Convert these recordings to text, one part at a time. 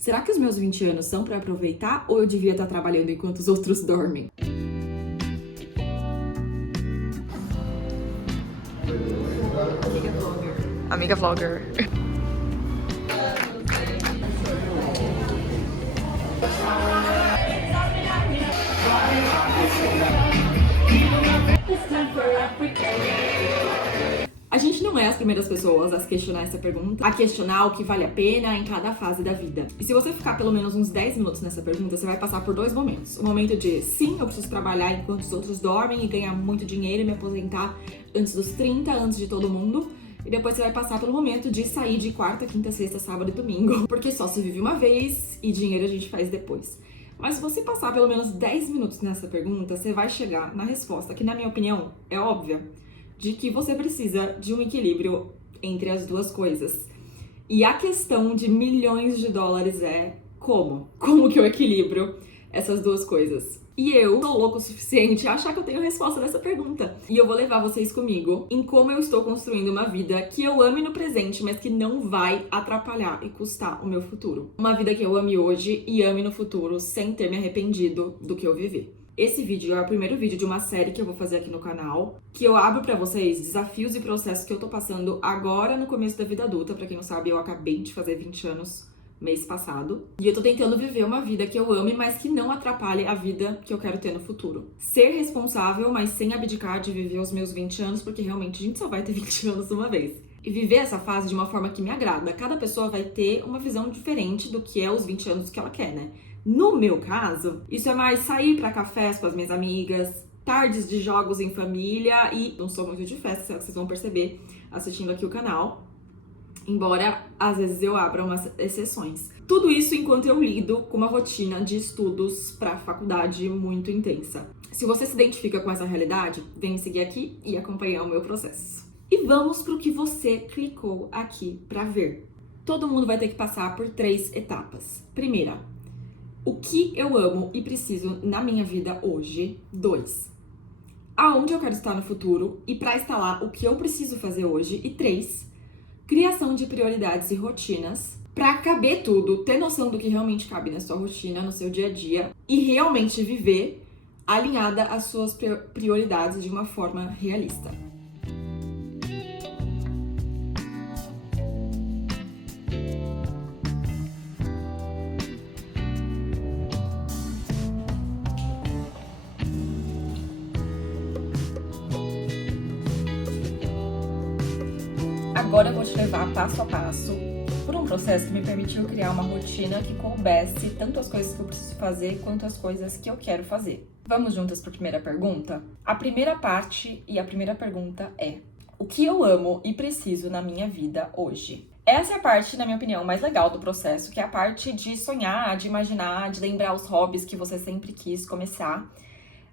Será que os meus 20 anos são pra aproveitar ou eu devia estar trabalhando enquanto os outros dormem? Amiga vlogger. A gente não é as primeiras pessoas a se questionar essa pergunta, a questionar o que vale a pena em cada fase da vida. E se você ficar pelo menos uns 10 minutos nessa pergunta, você vai passar por dois momentos. O momento de, sim, eu preciso trabalhar enquanto os outros dormem e ganhar muito dinheiro e me aposentar antes dos 30, antes de todo mundo. E depois você vai passar pelo momento de sair de quarta, quinta, sexta, sábado e domingo. Porque só se vive uma vez e dinheiro a gente faz depois. Mas se você passar pelo menos 10 minutos nessa pergunta, você vai chegar na resposta, que na minha opinião é óbvia, de que você precisa de um equilíbrio entre as duas coisas. E a questão de milhões de dólares é como? Como que eu equilibro essas duas coisas? E eu sou louco o suficiente a achar que eu tenho a resposta dessa pergunta. E eu vou levar vocês comigo em como eu estou construindo uma vida que eu ame no presente, mas que não vai atrapalhar e custar o meu futuro. Uma vida que eu ame hoje e ame no futuro sem ter me arrependido do que eu vivi. Esse vídeo é o primeiro vídeo de uma série que eu vou fazer aqui no canal, que eu abro pra vocês desafios e processos que eu tô passando agora no começo da vida adulta. Pra quem não sabe, eu acabei de fazer 20 anos mês passado. E eu tô tentando viver uma vida que eu ame, mas que não atrapalhe a vida que eu quero ter no futuro. Ser responsável, mas sem abdicar de viver os meus 20 anos, porque realmente a gente só vai ter 20 anos uma vez. E viver essa fase de uma forma que me agrada. Cada pessoa vai ter uma visão diferente do que é os 20 anos que ela quer, né? No meu caso, isso é mais sair pra cafés com as minhas amigas, tardes de jogos em família e não sou muito de festa, vocês vão perceber assistindo aqui o canal. Embora, às vezes, eu abra umas exceções. Tudo isso enquanto eu lido com uma rotina de estudos pra faculdade muito intensa. Se você se identifica com essa realidade, vem me seguir aqui e acompanhar o meu processo. E vamos pro que você clicou aqui pra ver. Todo mundo vai ter que passar por 3 etapas. Primeira, o que eu amo e preciso na minha vida hoje. 2, aonde eu quero estar no futuro e pra estar lá, o que eu preciso fazer hoje. E 3, criação de prioridades e rotinas pra caber tudo, ter noção do que realmente cabe na sua rotina, no seu dia a dia e realmente viver alinhada às suas prioridades de uma forma realista. Agora eu vou te levar passo a passo por um processo que me permitiu criar uma rotina que coubesse tanto as coisas que eu preciso fazer quanto as coisas que eu quero fazer. Vamos juntas para a primeira pergunta? A primeira parte e a primeira pergunta é: o que eu amo e preciso na minha vida hoje? Essa é a parte, na minha opinião, mais legal do processo, que é a parte de sonhar, de imaginar, de lembrar os hobbies que você sempre quis começar.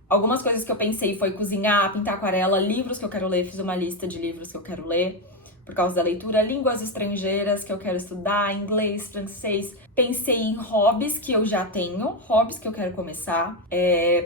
Algumas coisas que eu pensei foi cozinhar, pintar aquarela, livros que eu quero ler, fiz uma lista de livros que eu quero ler por causa da leitura, línguas estrangeiras que eu quero estudar, inglês, francês. Pensei em hobbies que eu já tenho, hobbies que eu quero começar.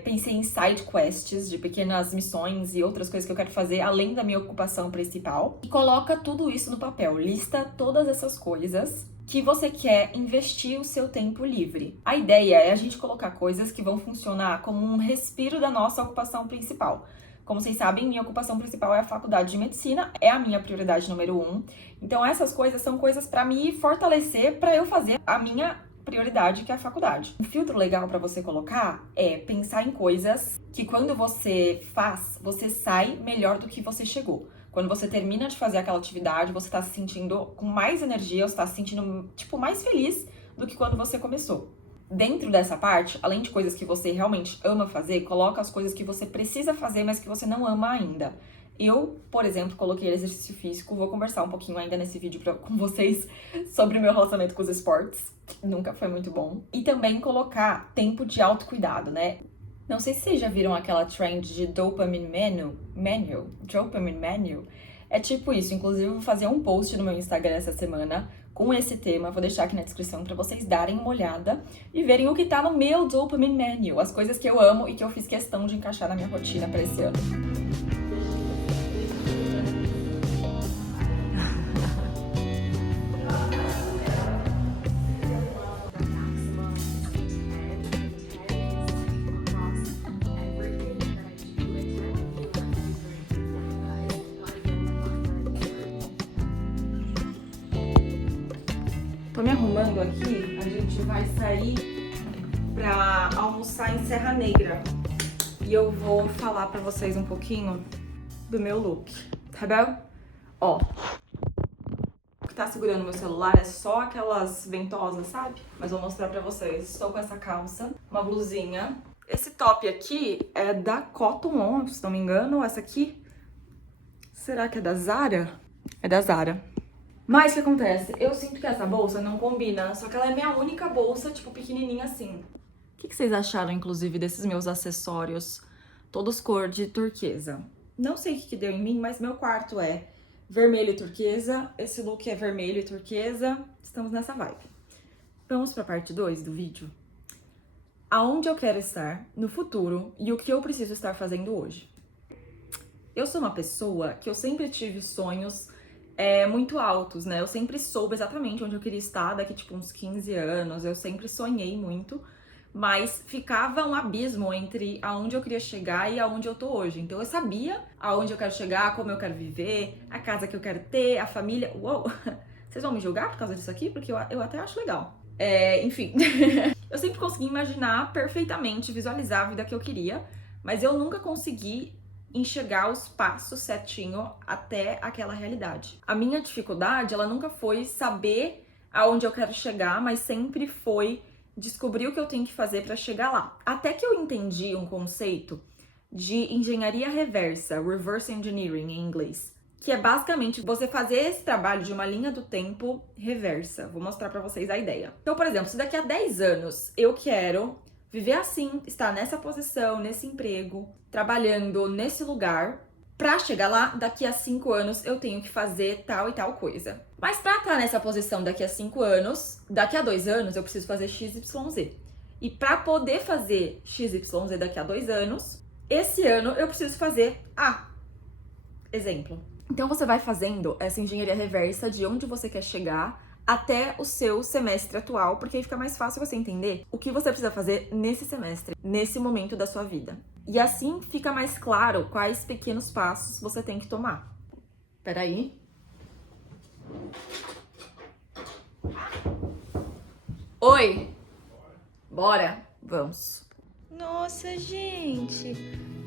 Pensei em side quests, de pequenas missões e outras coisas que eu quero fazer, além da minha ocupação principal. E coloca tudo isso no papel, lista todas essas coisas que você quer investir o seu tempo livre. A ideia é a gente colocar coisas que vão funcionar como um respiro da nossa ocupação principal. Como vocês sabem, minha ocupação principal é a faculdade de medicina, é a minha prioridade número 1. Então essas coisas são coisas para me fortalecer, para eu fazer a minha prioridade, que é a faculdade. Um filtro legal para você colocar é pensar em coisas que quando você faz, você sai melhor do que você chegou. Quando você termina de fazer aquela atividade, você tá se sentindo com mais energia, você tá se sentindo, mais feliz do que quando você começou. Dentro dessa parte, além de coisas que você realmente ama fazer, coloca as coisas que você precisa fazer, mas que você não ama ainda. Eu, por exemplo, coloquei exercício físico, vou conversar um pouquinho ainda nesse vídeo com vocês sobre o meu relacionamento com os esportes, que nunca foi muito bom. E também colocar tempo de autocuidado, né? Não sei se vocês já viram aquela trend de dopamine menu. É tipo isso, inclusive eu vou fazer um post no meu Instagram essa semana com esse tema, vou deixar aqui na descrição pra vocês darem uma olhada e verem o que tá no meu dopamine menu, as coisas que eu amo e que eu fiz questão de encaixar na minha rotina pra esse ano. sábado aqui, a gente vai sair pra almoçar em Serra Negra. E eu vou falar pra vocês um pouquinho do meu look, tá bom? Ó, o que tá segurando meu celular é só aquelas ventosas, sabe? Mas vou mostrar pra vocês. Estou com essa calça, uma blusinha. Esse top aqui é da Cotton On, se não me engano. Essa aqui, será que é da Zara? É da Zara. Mas o que acontece? Eu sinto que essa bolsa não combina, só que ela é minha única bolsa, tipo, pequenininha assim. O que vocês acharam, inclusive, desses meus acessórios? Todos cor de turquesa. Não sei o que deu em mim, mas meu quarto é vermelho e turquesa. Esse look é vermelho e turquesa. Estamos nessa vibe. Vamos pra parte 2 do vídeo. Aonde eu quero estar no futuro e o que eu preciso estar fazendo hoje. Eu sou uma pessoa que eu sempre tive sonhos muito altos, né? Eu sempre soube exatamente onde eu queria estar daqui, tipo, uns 15 anos. Eu sempre sonhei muito, mas ficava um abismo entre aonde eu queria chegar e aonde eu tô hoje. Então eu sabia aonde eu quero chegar, como eu quero viver, a casa que eu quero ter, a família. Uou! Vocês vão me julgar por causa disso aqui? Porque eu até acho legal. Enfim. Eu sempre consegui imaginar perfeitamente, visualizar a vida que eu queria, mas eu nunca consegui enxergar os passos certinho até aquela realidade. A minha dificuldade, ela nunca foi saber aonde eu quero chegar, mas sempre foi descobrir o que eu tenho que fazer para chegar lá. Até que eu entendi um conceito de engenharia reversa, reverse engineering em inglês, que é basicamente você fazer esse trabalho de uma linha do tempo reversa. Vou mostrar para vocês a ideia. Então, por exemplo, se daqui a 10 anos eu quero viver assim, estar nessa posição, nesse emprego, trabalhando nesse lugar, pra chegar lá, daqui a 5 anos eu tenho que fazer tal e tal coisa. Mas pra estar nessa posição daqui a 5 anos, daqui a 2 anos eu preciso fazer XYZ. E pra poder fazer XYZ daqui a 2 anos, esse ano eu preciso fazer A. Exemplo. Então você vai fazendo essa engenharia reversa de onde você quer chegar até o seu semestre atual, porque aí fica mais fácil você entender o que você precisa fazer nesse semestre, nesse momento da sua vida. E assim fica mais claro quais pequenos passos você tem que tomar. Peraí. Oi! Bora? Vamos. Nossa, gente!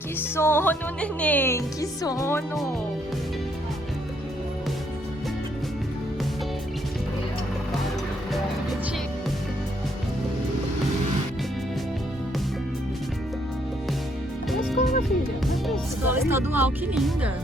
Que sono, neném! Que sono! Filha. Escola estadual, que linda!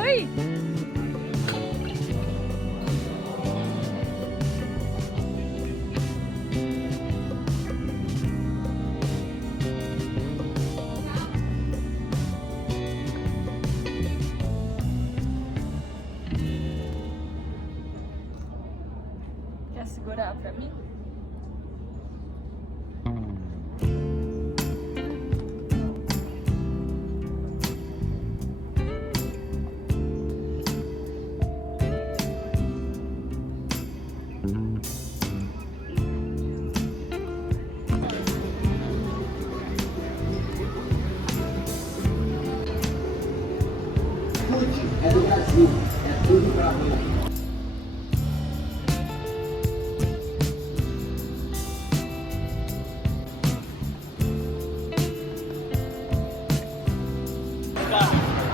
Oi! Quer segurar pra mim? É do Brasil, é tudo pra mim.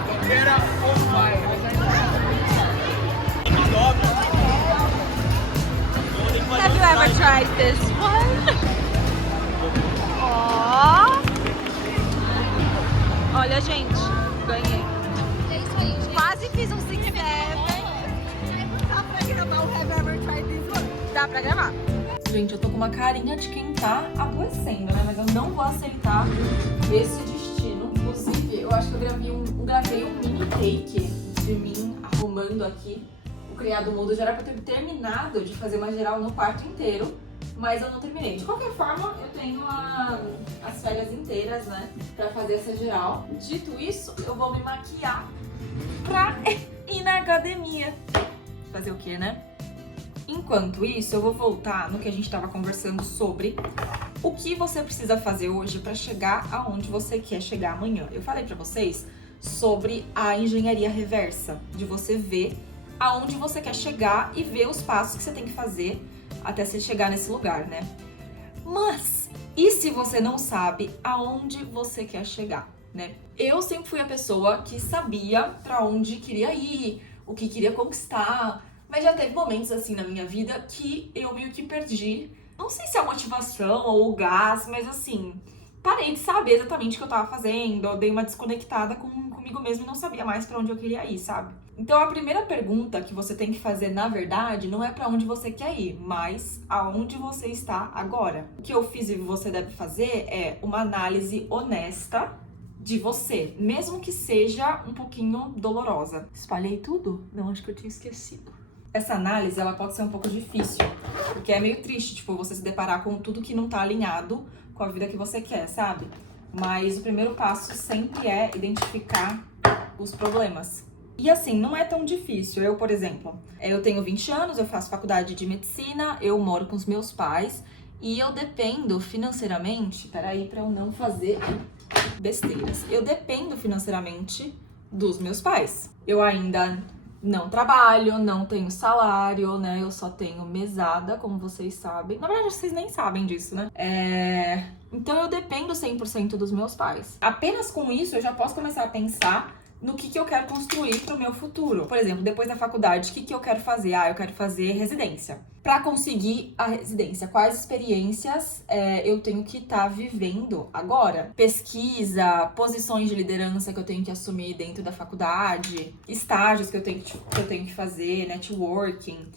Bandeira on fire. Have you ever tried this one? Ó. Olha, gente, ganhei. Quase fiz um 6-7. Dá pra gravar. Gente, eu tô com uma carinha de quem tá adoecendo, né? Mas eu não vou aceitar esse destino. Inclusive, eu acho que eu gravei um mini take gravando aqui o Criado Mudo, já era pra eu ter terminado de fazer uma geral no quarto inteiro, mas eu não terminei. De qualquer forma, eu tenho as férias inteiras, né, pra fazer essa geral. Dito isso, eu vou me maquiar pra ir na academia. Fazer o quê, né? Enquanto isso, eu vou voltar no que a gente tava conversando sobre o que você precisa fazer hoje pra chegar aonde você quer chegar amanhã. Eu falei pra vocês sobre a engenharia reversa, de você ver aonde você quer chegar e ver os passos que você tem que fazer até você chegar nesse lugar, né? Mas, e se você não sabe aonde você quer chegar, né? Eu sempre fui a pessoa que sabia pra onde queria ir, o que queria conquistar, mas já teve momentos assim na minha vida que eu meio que perdi, não sei se é a motivação ou o gás, mas assim, parei de saber exatamente o que eu tava fazendo, eu dei uma desconectada comigo mesma e não sabia mais pra onde eu queria ir, sabe? Então a primeira pergunta que você tem que fazer, na verdade, não é pra onde você quer ir, mas aonde você está agora. O que eu fiz e você deve fazer é uma análise honesta de você, mesmo que seja um pouquinho dolorosa. Espalhei tudo? Não, acho que eu tinha esquecido. Essa análise, ela pode ser um pouco difícil, porque é meio triste, tipo, você se deparar com tudo que não tá alinhado com a vida que você quer, sabe? Mas o primeiro passo sempre é identificar os problemas. E assim, não é tão difícil. Eu, por exemplo, eu tenho 20 anos, eu faço faculdade de medicina, eu moro com os meus pais e eu dependo financeiramente, peraí, pra eu não fazer besteiras. Eu dependo financeiramente dos meus pais. Eu ainda não trabalho, não tenho salário, né? Eu só tenho mesada, como vocês sabem. Na verdade, vocês nem sabem disso, né? Então eu dependo 100% dos meus pais. Apenas com isso, eu já posso começar a pensar no que eu quero construir pro meu futuro. Por exemplo, depois da faculdade, o que eu quero fazer? Eu quero fazer residência. Para conseguir a residência, quais experiências eu tenho que estar vivendo agora? Pesquisa, posições de liderança que eu tenho que assumir dentro da faculdade, estágios que eu tenho que fazer, networking.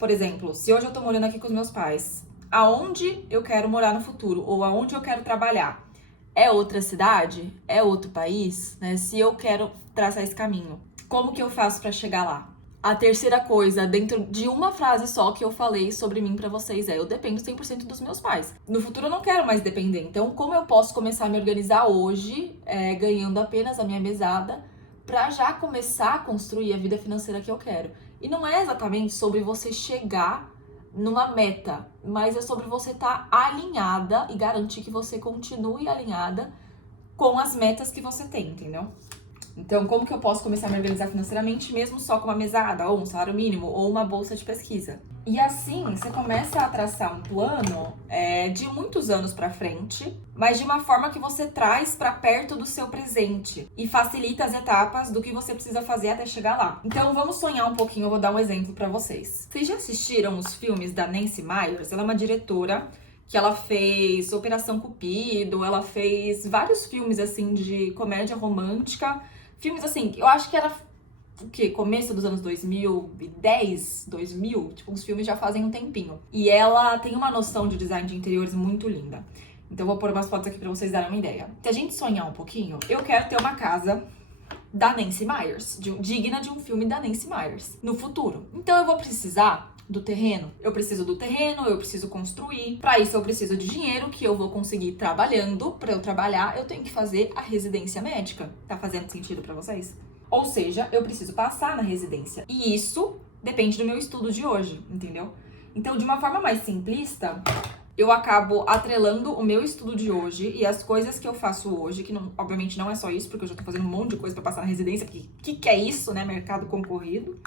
Por exemplo, se hoje eu tô morando aqui com os meus pais, aonde eu quero morar no futuro? Ou aonde eu quero trabalhar? É outra cidade? É outro país? Né? Se eu quero traçar esse caminho, como que eu faço para chegar lá? A terceira coisa, dentro de uma frase só que eu falei sobre mim pra vocês eu dependo 100% dos meus pais. No futuro eu não quero mais depender, então como eu posso começar a me organizar hoje, ganhando apenas a minha mesada, pra já começar a construir a vida financeira que eu quero? E não é exatamente sobre você chegar numa meta, mas é sobre você estar alinhada e garantir que você continue alinhada com as metas que você tem, entendeu? Então, como que eu posso começar a me organizar financeiramente mesmo só com uma mesada, ou um salário mínimo, ou uma bolsa de pesquisa? E assim, você começa a traçar um plano de muitos anos pra frente, mas de uma forma que você traz pra perto do seu presente e facilita as etapas do que você precisa fazer até chegar lá. Então, vamos sonhar um pouquinho, eu vou dar um exemplo pra vocês. Vocês já assistiram os filmes da Nancy Meyers? Ela é uma diretora que ela fez Operação Cupido, ela fez vários filmes, assim, de comédia romântica. Filmes, assim, eu acho que era o quê? Começo dos anos 2010, 2000, tipo, uns filmes já fazem um tempinho. E ela tem uma noção de design de interiores muito linda. Então eu vou pôr umas fotos aqui pra vocês darem uma ideia. Se a gente sonhar um pouquinho, eu quero ter uma casa da Nancy Meyers, digna de um filme da Nancy Meyers, no futuro. Então eu vou precisar do terreno. Eu preciso do terreno, eu preciso construir. Pra isso eu preciso de dinheiro que eu vou conseguir trabalhando. Pra eu trabalhar, eu tenho que fazer a residência médica. Tá fazendo sentido pra vocês? Ou seja, eu preciso passar na residência. E isso depende do meu estudo de hoje, entendeu? Então, de uma forma mais simplista, eu acabo atrelando o meu estudo de hoje e as coisas que eu faço hoje, que não, obviamente não é só isso, porque eu já tô fazendo um monte de coisa pra passar na residência, porque que é isso, né? Mercado concorrido.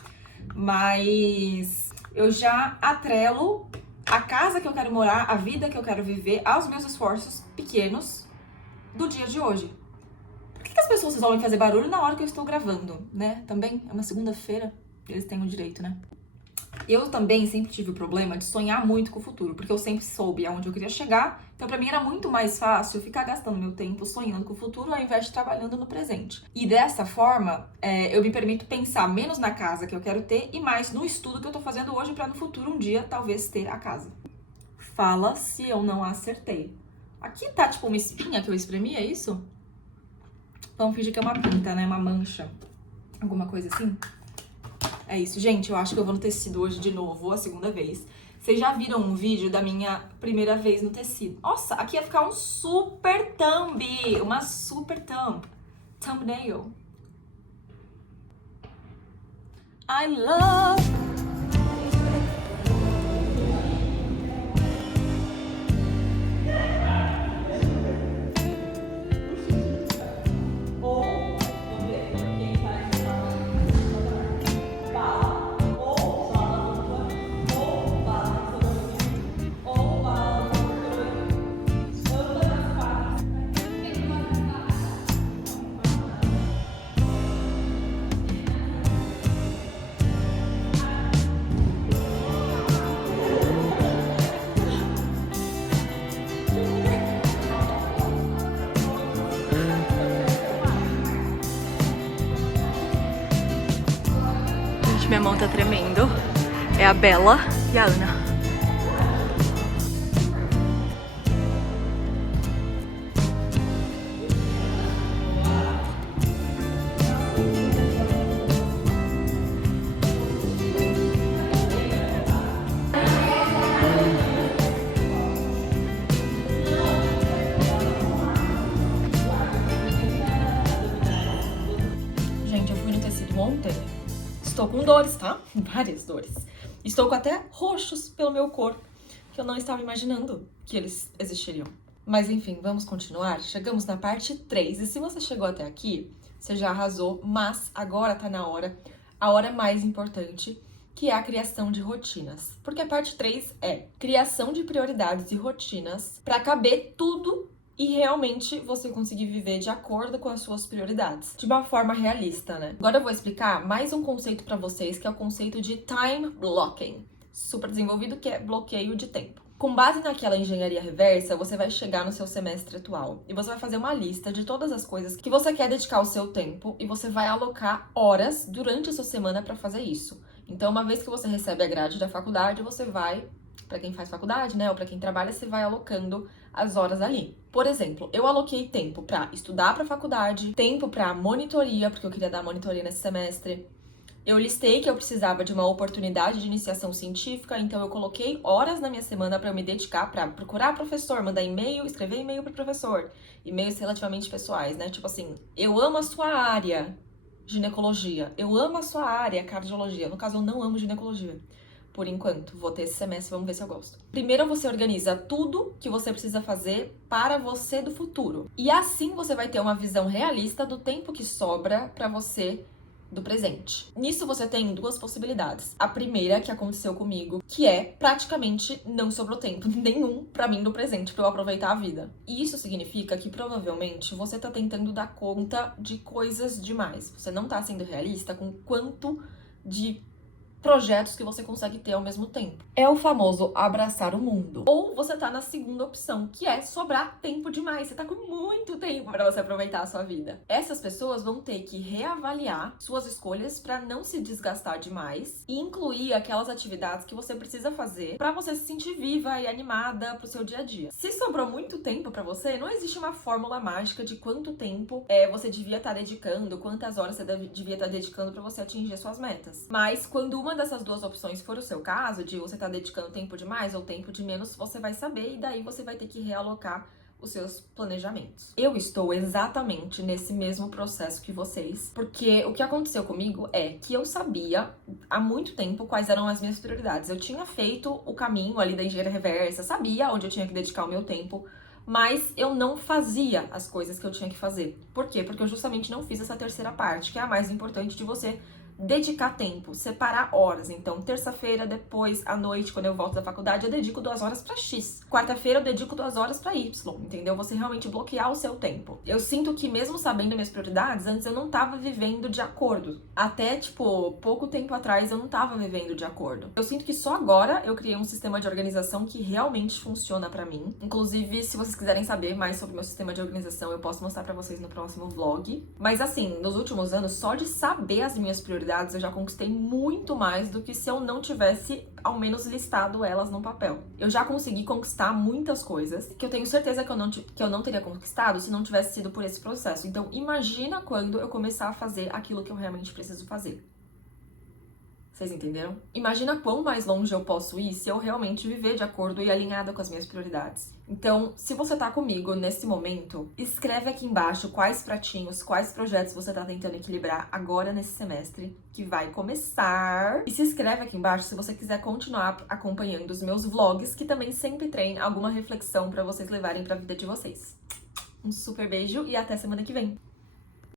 Mas eu já atrelo a casa que eu quero morar, a vida que eu quero viver, aos meus esforços pequenos do dia de hoje. Por que as pessoas resolvem fazer barulho na hora que eu estou gravando, né? Também é uma segunda-feira, eles têm o direito, né? Eu também sempre tive o problema de sonhar muito com o futuro, porque eu sempre soube aonde eu queria chegar, então pra mim era muito mais fácil ficar gastando meu tempo sonhando com o futuro ao invés de trabalhando no presente. E dessa forma, eu me permito pensar menos na casa que eu quero ter e mais no estudo que eu tô fazendo hoje pra no futuro um dia talvez ter a casa. Fala se eu não acertei. Aqui tá tipo uma espinha que eu espremi, é isso? Vamos fingir que é uma pinta, né? Uma mancha. Alguma coisa assim. É isso, gente. Eu acho que eu vou no tecido hoje de novo, a segunda vez. Vocês já viram um vídeo da minha primeira vez no tecido? Nossa, aqui ia ficar um super thumb. Uma super thumb. Thumbnail. I love... Minha mão tá tremendo. É a Bela e a Ana. Gente, eu fui no tecido ontem. Estou com dores, tá? Várias dores. Estou com até roxos pelo meu corpo, que eu não estava imaginando que eles existiriam. Mas enfim, vamos continuar. Chegamos na parte 3. E se você chegou até aqui, você já arrasou, mas agora tá na hora, a hora mais importante, que é a criação de rotinas. Porque a parte 3 é criação de prioridades e rotinas para caber tudo e realmente você conseguir viver de acordo com as suas prioridades, de uma forma realista, né? Agora eu vou explicar mais um conceito pra vocês, que é o conceito de time blocking, super desenvolvido, que é bloqueio de tempo. Com base naquela engenharia reversa, você vai chegar no seu semestre atual e você vai fazer uma lista de todas as coisas que você quer dedicar o seu tempo e você vai alocar horas durante a sua semana pra fazer isso. Então, uma vez que você recebe a grade da faculdade, você vai... Pra quem faz faculdade, né, ou pra quem trabalha, você vai alocando as horas ali. Por exemplo, eu aloquei tempo pra estudar pra faculdade, tempo pra monitoria, porque eu queria dar monitoria nesse semestre. Eu listei que eu precisava de uma oportunidade de iniciação científica, então eu coloquei horas na minha semana pra eu me dedicar pra procurar professor, mandar e-mail, escrever e-mail pro professor. E-mails relativamente pessoais, né? Tipo assim, eu amo a sua área, ginecologia. Eu amo a sua área, cardiologia. No caso, eu não amo ginecologia. Por enquanto, vou ter esse semestre, vamos ver se eu gosto. Primeiro você organiza tudo que você precisa fazer para você do futuro. E assim você vai ter uma visão realista do tempo que sobra para você do presente. Nisso você tem duas possibilidades. A primeira, que aconteceu comigo, que é praticamente não sobrou tempo nenhum pra mim no presente, pra eu aproveitar a vida. E isso significa que provavelmente você tá tentando dar conta de coisas demais. Você não tá sendo realista com quanto de projetos que você consegue ter ao mesmo tempo. É o famoso abraçar o mundo. Ou você tá na segunda opção, que é sobrar tempo demais. Você tá com muito tempo para você aproveitar a sua vida. Essas pessoas vão ter que reavaliar suas escolhas para não se desgastar demais e incluir aquelas atividades que você precisa fazer para você se sentir viva e animada pro seu dia a dia. Se sobrou muito tempo para você, não existe uma fórmula mágica de quanto tempo você devia estar dedicando, quantas horas você devia estar dedicando para você atingir suas metas. Mas quando uma dessas duas opções for o seu caso, de você estar dedicando tempo de mais ou tempo de menos, você vai saber e daí você vai ter que realocar os seus planejamentos. Eu estou exatamente nesse mesmo processo que vocês, porque o que aconteceu comigo é que eu sabia há muito tempo quais eram as minhas prioridades. Eu tinha feito o caminho ali da engenharia reversa, sabia onde eu tinha que dedicar o meu tempo, mas eu não fazia as coisas que eu tinha que fazer. Por quê? Porque eu justamente não fiz essa terceira parte, que é a mais importante de você dedicar tempo, separar horas. Então, terça-feira, depois, à noite, quando eu volto da faculdade, eu dedico 2 horas pra X. Quarta-feira, eu dedico 2 horas pra Y, entendeu? Você realmente bloquear o seu tempo. Eu sinto que, mesmo sabendo minhas prioridades, antes eu não tava vivendo de acordo. Até, pouco tempo atrás, eu não tava vivendo de acordo. Eu sinto que só agora eu criei um sistema de organização que realmente funciona pra mim. Inclusive, se vocês quiserem saber mais sobre o meu sistema de organização, eu posso mostrar pra vocês no próximo vlog. Mas, assim, nos últimos anos, só de saber as minhas prioridades, eu já conquistei muito mais do que se eu não tivesse, ao menos, listado elas no papel. Eu já consegui conquistar muitas coisas que eu tenho certeza que eu não teria conquistado se não tivesse sido por esse processo. Então, imagina quando eu começar a fazer aquilo que eu realmente preciso fazer. Vocês entenderam? Imagina quão mais longe eu posso ir se eu realmente viver de acordo e alinhada com as minhas prioridades. Então, se você tá comigo nesse momento, escreve aqui embaixo quais pratinhos, quais projetos você tá tentando equilibrar agora nesse semestre, que vai começar. E se inscreve aqui embaixo se você quiser continuar acompanhando os meus vlogs, que também sempre tem alguma reflexão pra vocês levarem pra vida de vocês. Um super beijo e até semana que vem!